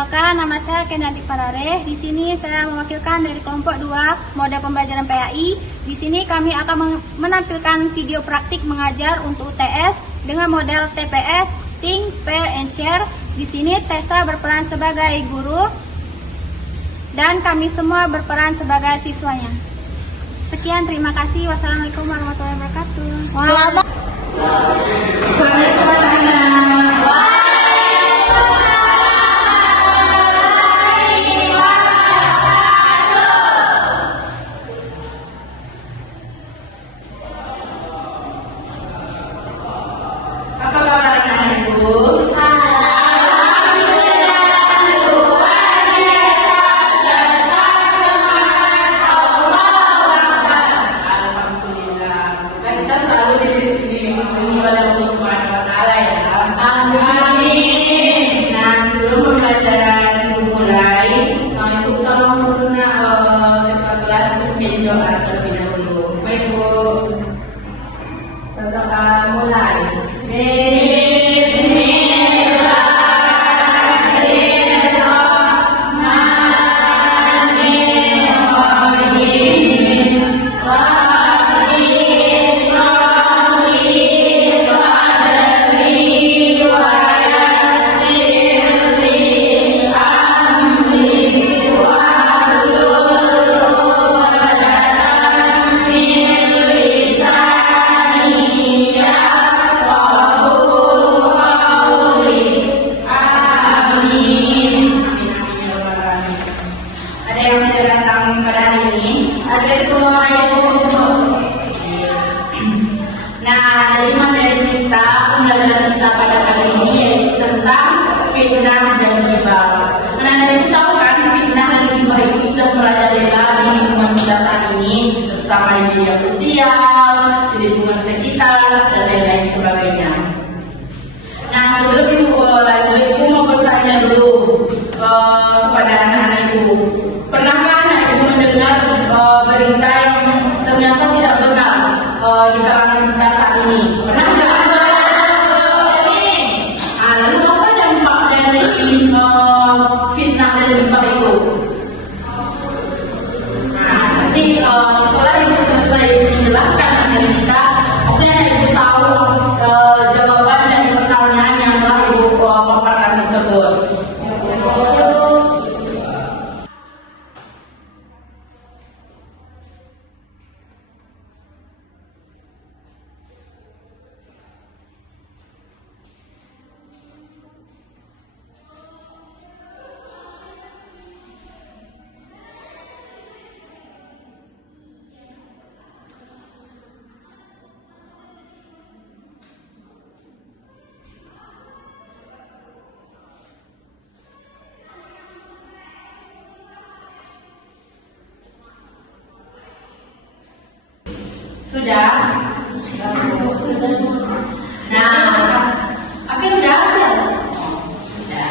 Perkenalkan, nama saya Kenadi Parare. Di sini saya mewakilkan dari kelompok 2 Moda Pembelajaran PAI. Di sini kami akan menampilkan video praktik mengajar untuk UTS dengan model TPS, Think, Pair, and Share. Di sini Tessa berperan sebagai guru dan kami semua berperan sebagai siswanya. Sekian, terima kasih. Wassalamualaikum warahmatullahi wabarakatuh. Selamat. Apa kabar anak-anak Ibu? Alhamdulillah. Semoga kita selalu dilindungi oleh Allah Subhanahu wa Ta'ala ya. Amin. Nah, sebelum pembelajaran Ibu mulai, Ibu tolong dulu ketua kelas memimpin doa terlebih dahulu. Baik Bu. Berdoa mulai. Ada yang tidak datang pada hari ini? Ada semua Ibu. Nah, dari materi kita, pembelajaran kita pada kali ini yaitu tentang fitnah dan ghibah. Karena Ibu tahu kan, fitnah dan ghibah itu sudah merajalela di lingkungan kita saat ini, terutama di media sosial, di lingkungan sekitar, dan lain-lain sebagainya. Nah, sebelum Ibu lanjut, Ibu mau bertanya dulu kepada anak-anak Ibu. Pernahkah anak Ibu mendengar berita yang ternyata tidak benar di kalangan kita saat ini? Pernah nggak? Lalu apa dampak dari fitnah dan ghibah itu? Nah, nanti setelah Ibu selesai menjelaskan materi kita, pasti anak Ibu tahu jawaban dari pertanyaan yang telah Ibu paparkan tersebut. Sudah? Nah, oke udah? Sudah.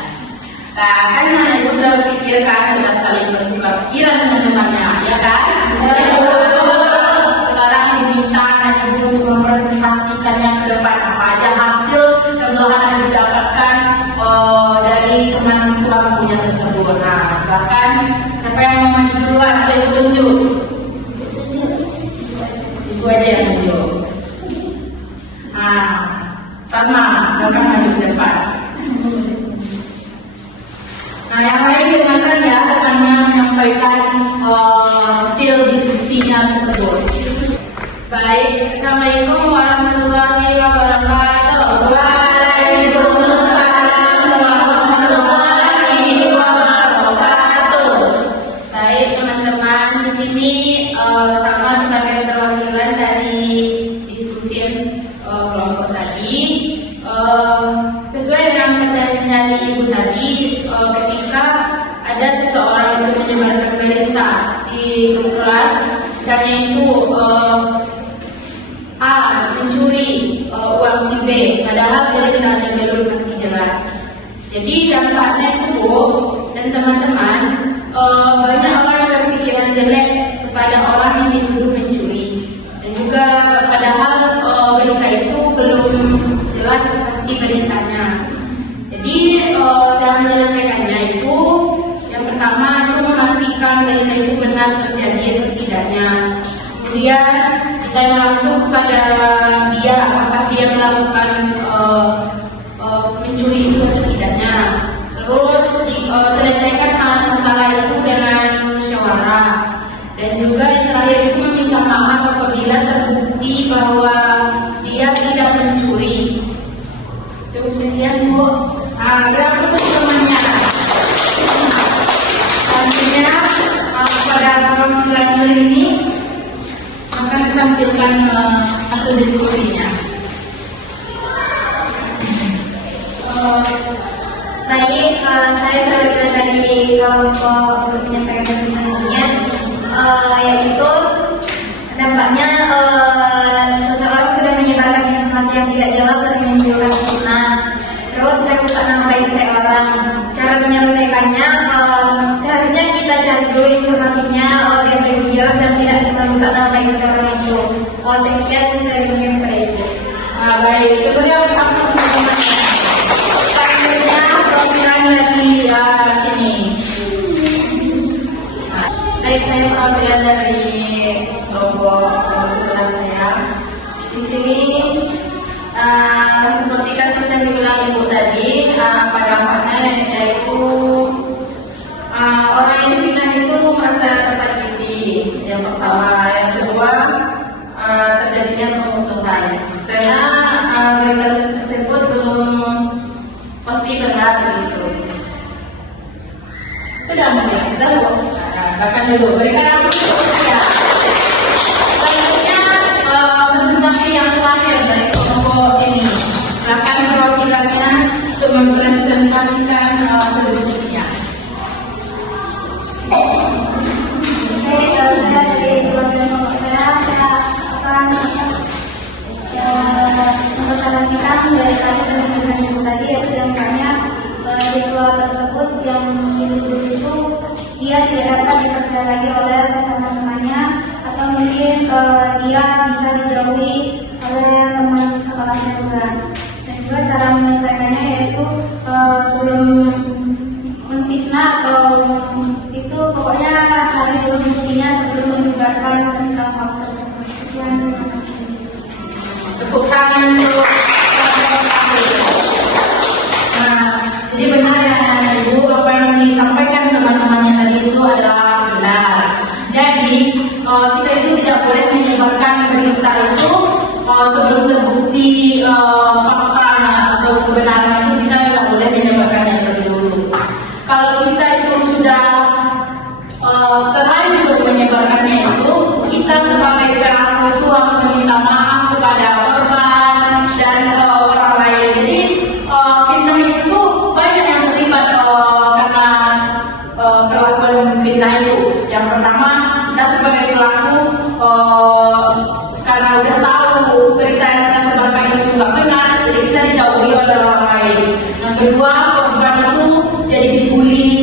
Nah, kan anak Ibu sudah berpikirkan, sudah saling bertukar pikiran dengan temannya, ya kan? Sekarang Ibu minta anak Ibu mempresentasikannya ke depan apa aja hasil yang telah anak Ibu dapatkan dari teman selakunya tersebut. Nah, silakan siapa yang mau maju duluan, saya tunjuk. Ibu aja yang tunjuk. Nah, sama, silakan maju ke depan. Nah, yang lain dengarkan ya, rekannya menyampaikan hasil diskusinya tersebut. Baik, Assalamualaikum warahmatullahi wabarakatuh. Waalaikumsalam warahmatullahi wabarakatuh. Baik teman-teman, di sini sama sebagai perwakilan dari diskusi kelompok tadi, sesuai dengan pertanyaan dari Ibu tadi, ketika ada seseorang itu menyebarkan berita di grup kelas, misalnya itu A mencuri uang si B, padahal beritanya belum pasti jelas. Jadi dampaknya itu Bu dan teman-teman, banyak orang yang berpikiran jelek kepada orang yang dituduh mencuri, dan juga padahal berita itu belum jelas pasti beritanya. Jadi cara menyelesaikannya itu memastikan berita itu benar terjadi atau tidaknya. Kemudian ditanya langsung kepada dia apakah dia melakukan mencuri itu atau tidaknya. Terus selesaikan masalah itu dengan musyawarah. Dan juga yang terakhir itu meminta maaf apabila terbukti bahwa dia tidak mencuri. Cukup sekian, Bu. Berapa temannya? Selanjutnya pada perwakilan kali ini akan ditampilkan hasil diskusinya. Baik, saya perwakilan dari kelompok untuk menyampaikan sebenarnya, yaitu dampaknya seseorang sudah menyebarkan informasi yang tidak jelas dan menimbulkan fitnah, terus merusak nama baik seseorang. Cara menyelesaikannya, seharusnya kita cari dulu informasinya yang lebih jelas dan tidak merusak nama baik seseorang itu. Sekian saya berikan kepada Ibu. Baik, sebenarnya apa sebenarnya? Selanjutnya perwakilan dari sini. Baik, saya perwakilan dari kelompok sebelah saya. Di sini seperti kasus yang dibilang Ibu tadi, apa dampaknya yaitu orang yang dipindah itu merasa tersakiti. Yang pertama, yang kedua terjadinya pemusuhan karena berita tersebut belum pasti benar begitu. Sudah melihat, sudah Bu. Silakan dulu. Berikan aku ya. Selanjutnya presentasi yang terakhir dari kelompok ini. Silakan perwakilannya untuk mempresentasikan diskusinya. Oke, kalau saya dari perwakilan kelompok saya akan mempresentasikan dari tadi penjelasan Ibu tadi, yaitu dampaknya siswa tersebut yang dituduh itu dia tidak dapat dipercaya lagi oleh sesama temannya, atau mungkin dia bisa dijauhi oleh teman sekolahnya juga. Dan juga cara menyelesaikannya yaitu sebelum menfitnah atau itu pokoknya cari dulu buktinya sebelum menyebarkan berita hoax tersebut. Sekian, terima kasih. Tepuk tangan untuk jadi benar ya Ibu, apa yang disampaikan teman-temannya tadi itu adalah benar. Jadi kita itu tidak boleh menyebarkan berita itu sebelum terbukti fakta atau kebenaran itu, kita tidak boleh menyebarkannya terlebih dulu. Kalau kita itu sudah terlanjur menyebarkannya itu, kita sebagai pelaku itu harus meminta maaf kepada korban dan orang lain. Jadi fitnah itu banyak yang terlibat karena perlakuan fitnah itu. Yang pertama, kita sebagai pelaku karena udah tahu berita yang kita sebarkan itu nggak benar, jadi kita dijauhi oleh orang lain. Yang kedua, korban itu jadi dibully,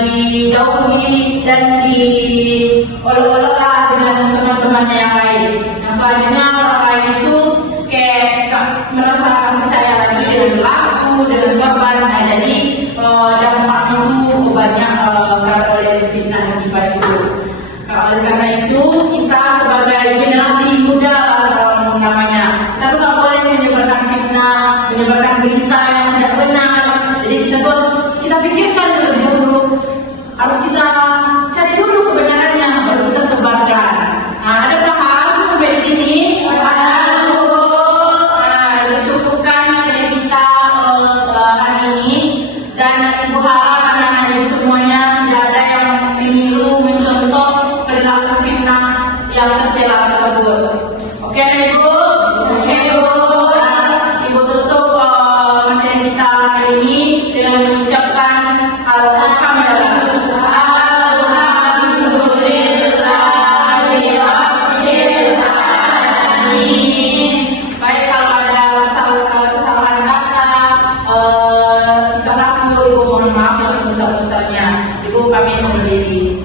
dijauhi dan diolok-olok dengan teman-temannya yang lain. Yang selanjutnya, orang lain itu kayak merasa percaya lagi dengan pelaku, dengan korban. Nah, jadi dampak itu banyak karena oleh fitnah hibah itu. Oleh karena itu, kita sebagai generasi muda namanya, kita tuh nggak boleh menyebarkan fitnah, menyebarkan berita yang tidak benar. Jadi kita tuh harus kita pikirkan terlebih dulu, harus kita cari dulu kebenarannya baru kita sebarkan. Nah, ada paham sampai di sini? Cukupkan dari kita hari ini, dan Ibu harap anak-anak Ibu semuanya tidak ada yang meniru, mencontoh perilaku fitnah yang tercela tersebut. Oke, Ibu? Oke, Ibu. Ibu tutup materi kita hari ini dengan mengucapkan alhamdulillah. Baik, kalau ada kesalahan kata, tingkah laku, Ibu mohon maaf yang sebesar-besarnya. Ibu kami undur diri.